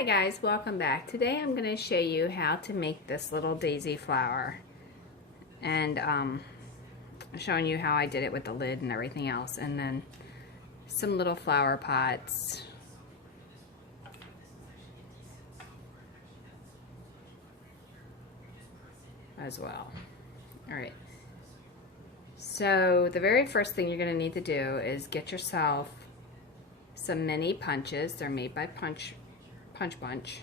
Hi guys, welcome back. Today I'm going to show you how to make this little daisy flower, and showing you how I did it with the lid and everything else, and then some little flower pots. As well. Alright, so the very first thing you're going to need to do is get yourself some mini punches. They're made by Punch Bunch.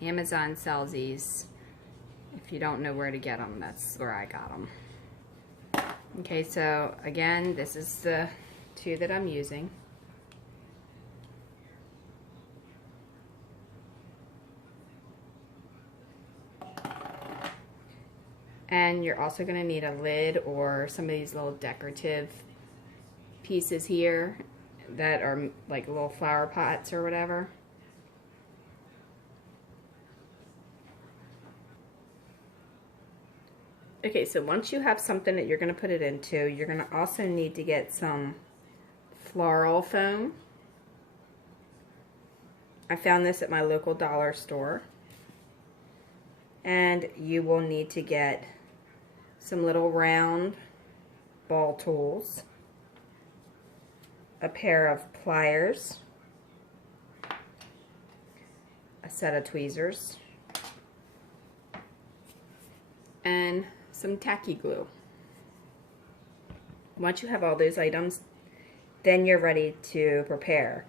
Amazon sells these. If you don't know where to get them, that's where I got them. Okay, so again, this is the two that I'm using. And you're also going to need a lid or some of these little decorative pieces here that are like little flower pots or whatever. Okay, so once you have something that you're going to put it into, you're going to also need to get some floral foam. I found this at my local dollar store. And you will need to get some little round ball tools, a pair of pliers, a set of tweezers, and some tacky glue. Once you have all those items, then you're ready to prepare.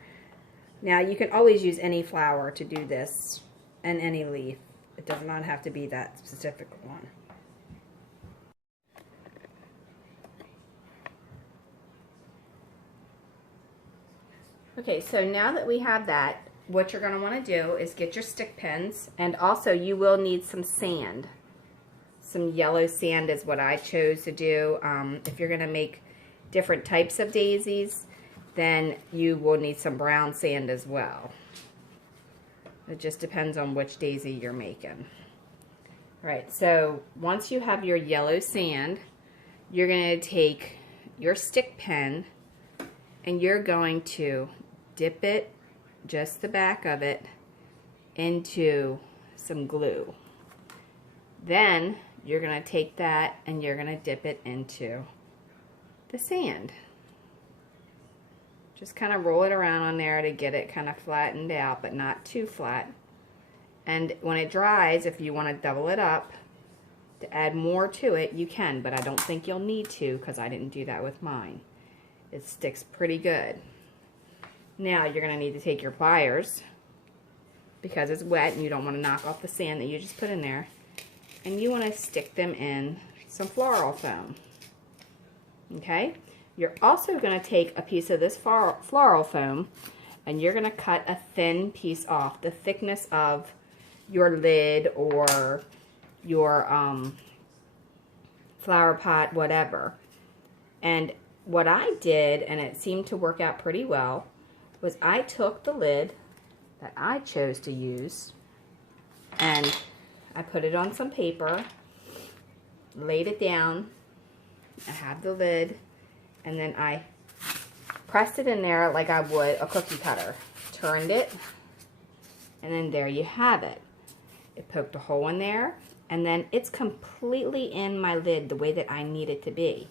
Now you can always use any flower to do this, and any leaf. It does not have to be that specific one. Okay, so now that we have that, what you're going to want to do is get your stick pins, and also you will need some sand. Some yellow sand is what I chose to do. If you're going to make different types of daisies, then you will need some brown sand as well. It just depends on which daisy you're making. All right, so once you have your yellow sand, you're going to take your stick pen and you're going to dip it, just the back of it, into some glue. Then you're going to take that and you're going to dip it into the sand. Just kind of roll it around on there to get it kind of flattened out, but not too flat. And when it dries, if you want to double it up to add more to it, you can, but I don't think you'll need to because I didn't do that with mine. It sticks pretty good. Now you're going to need to take your pliers, because it's wet and you don't want to knock off the sand that you just put in there, and you want to stick them in some floral foam. Okay? You're also going to take a piece of this floral foam and you're going to cut a thin piece off, the thickness of your lid or your flower pot, whatever. And what I did, and it seemed to work out pretty well, was I took the lid that I chose to use and I put it on some paper, laid it down, I have the lid, and then I pressed it in there like I would a cookie cutter. Turned it, and then there you have it. It poked a hole in there, and then it's completely in my lid the way that I need it to be.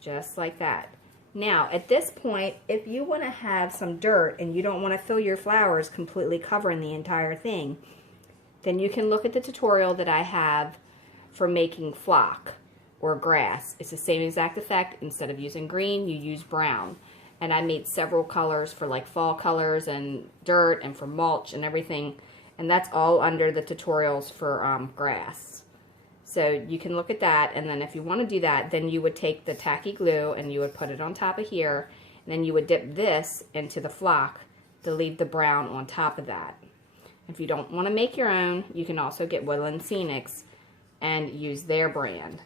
Just like that. Now, at this point, if you want to have some dirt and you don't want to fill your flowers completely covering the entire thing, then you can look at the tutorial that I have for making flock or grass. It's the same exact effect. Instead of using green, you use brown. And I made several colors for like fall colors and dirt and for mulch and everything. And that's all under the tutorials for grass. So you can look at that, and then if you want to do that, then you would take the tacky glue and you would put it on top of here, and then you would dip this into the flock to leave the brown on top of that. If you don't want to make your own, you can also get Woodland Scenics and use their brand.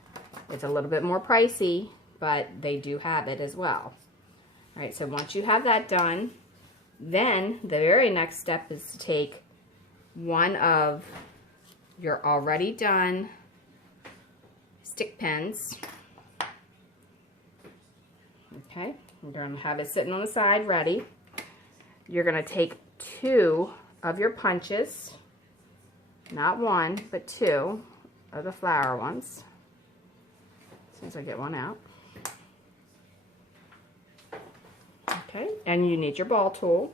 It's a little bit more pricey, but they do have it as well. All right, so once you have that done, then the very next step is to take one of your already done stick pins. Okay, I'm going to have it sitting on the side ready. you're going to take 2 of your punches, not 1, but 2 of the flower ones. As soon as I get one out. Okay, and you need your ball tool.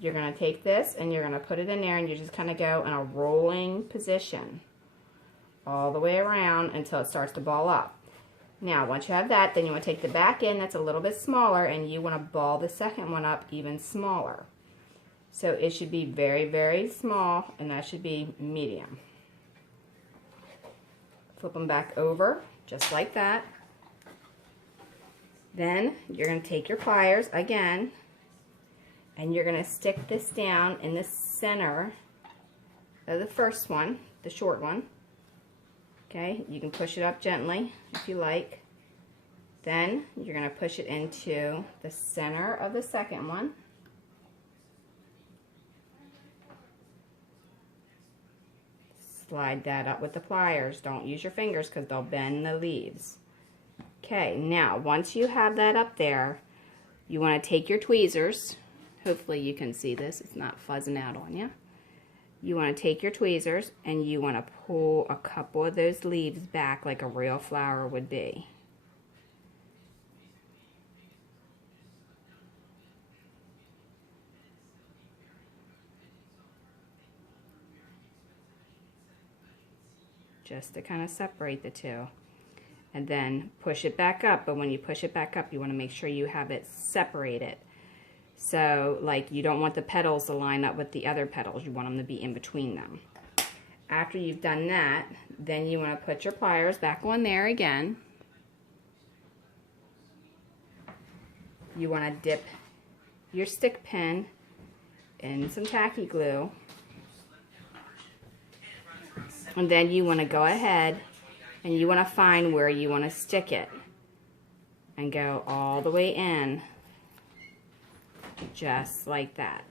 You're going to take this and you're going to put it in there, and you just kind of go in a rolling position all the way around until it starts to ball up. Now, once you have that, then you want to take the back end that's a little bit smaller, and you want to ball the second one up even smaller. So it should be very, very small, and that should be medium. Flip them back over, just like that. Then you're going to take your pliers again, and you're going to stick this down in the center of the first one, the short one. Okay, you can push it up gently if you like. Then you're going to push it into the center of the second one. Slide that up with the pliers. Don't use your fingers because they'll bend the leaves. Okay, now once you have that up there, you want to take your tweezers. Hopefully you can see this. It's not fuzzing out on you. You want to take your tweezers and you want to pull a couple of those leaves back like a real flower would be. Just to kind of separate the two. And then push it back up, but when you push it back up, you want to make sure you have it separated. So, like, you don't want the petals to line up with the other petals. You want them to be in between them. After you've done that, then you want to put your pliers back on there again. You want to dip your stick pin in some tacky glue. And then you want to go ahead and you want to find where you want to stick it and go all the way in, just like that.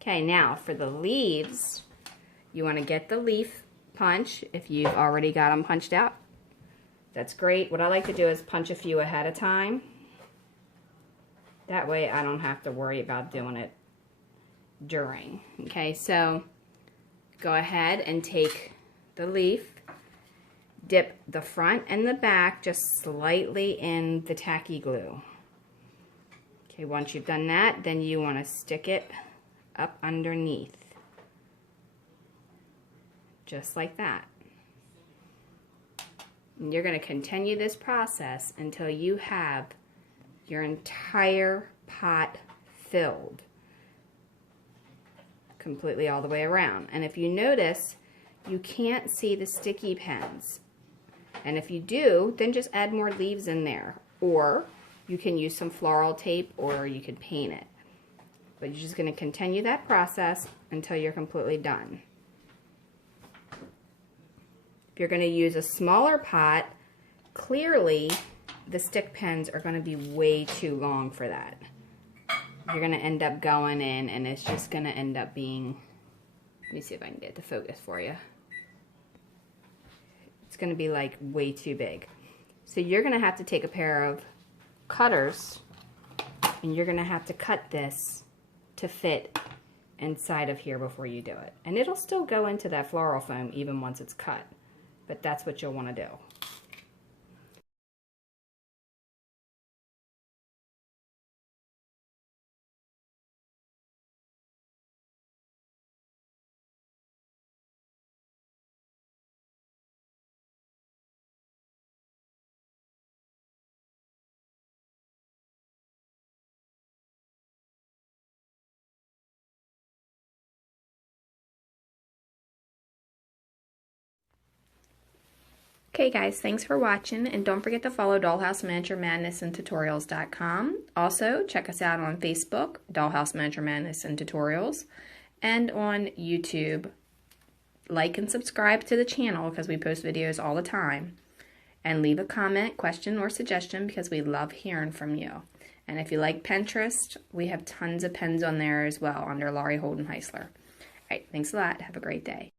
Okay, now for the leaves, you want to get the leaf punch if you've already got them punched out. That's great. What I like to do is punch a few ahead of time. That way I don't have to worry about doing it during. Okay, so go ahead and take the leaf, dip the front and the back just slightly in the tacky glue. Okay, once you've done that, then you want to stick it up underneath. Just like that. And you're going to continue this process until you have your entire pot filled. Completely all the way around. And if you notice, you can't see the sticky pins. And if you do, then just add more leaves in there. Or you can use some floral tape, or you can paint it. But you're just going to continue that process until you're completely done. If you're going to use a smaller pot, clearly the stick pins are going to be way too long for that. You're going to end up going in and it's just going to end up being, let me see if I can get the focus for you. It's going to be like way too big. So you're going to have to take a pair of cutters and you're going to have to cut this to fit inside of here before you do it. And it'll still go into that floral foam even once it's cut. But that's what you'll want to do. Okay guys, thanks for watching, and don't forget to follow Dollhouse Miniature Madness and Tutorials.com. Also, check us out on Facebook, Dollhouse Miniature Madness and Tutorials, and on YouTube. Like and subscribe to the channel because we post videos all the time. And leave a comment, question, or suggestion because we love hearing from you. And if you like Pinterest, we have tons of pins on there as well under Laurie Holden Heisler. Alright, thanks a lot. Have a great day.